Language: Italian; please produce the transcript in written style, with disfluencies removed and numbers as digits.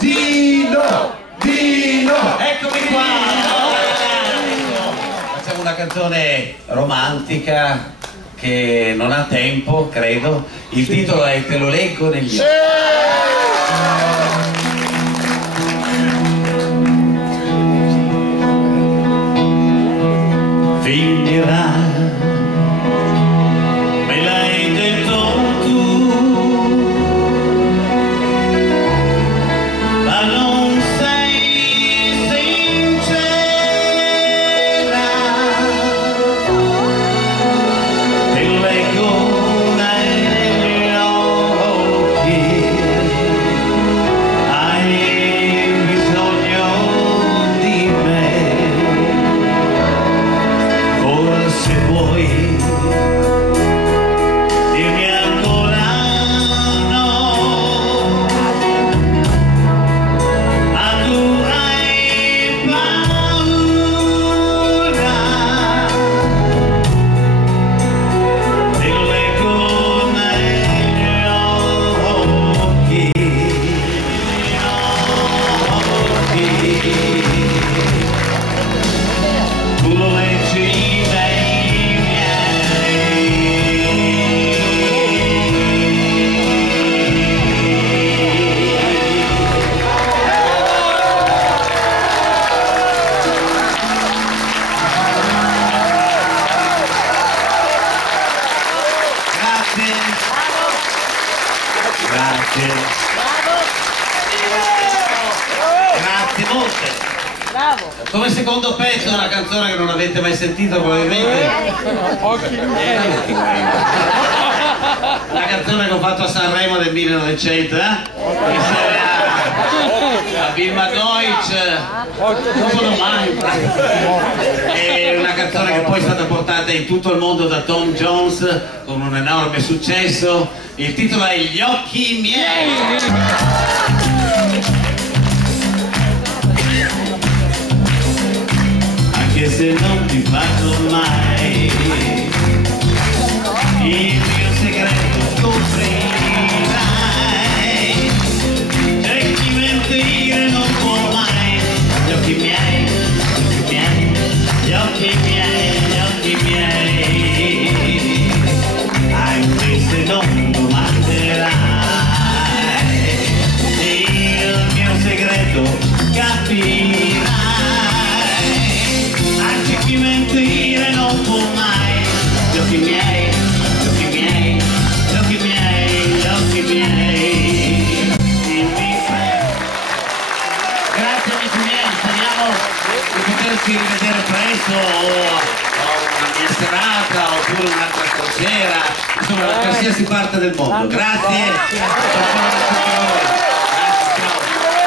Dino! Dino! Eccomi qua! Facciamo una canzone romantica che non ha tempo, credo. Il titolo è Te lo leggo negli occhi. Finirà, me l'hai detto tu, ma non sei sincera. Te leggo negli occhi, hai bisogno di me. Se vuoi dirmi ancora no, ma tu hai paura. Te lo leggo negli occhi, tu lo leggi. Grazie. Grazie molte. Bravo. Come secondo pezzo una canzone che non avete mai sentito probabilmente. Una canzone che ho fatto a Sanremo del 1900, insieme a Vilma Deutsch, dopo domani. È una canzone che poi è stata portata in tutto il mondo da Tom Jones con un enorme successo. Il titolo è Gli occhi miei. Anche se non ti parlo mai, il mio segreto scoprirai, e chi mentire non può mai. Gli occhi miei, gli occhi miei, gli occhi miei, anche se non domanderai, il mio segreto capirai. Anche chi mentire non può mai. Gli occhi miei, gli occhi miei, gli occhi miei, gli occhi miei. Grazie amici miei, speriamo di poterci rivedere presto o una mia serata oppure un'altra crociera, insomma da qualsiasi parte del mondo. Grazie.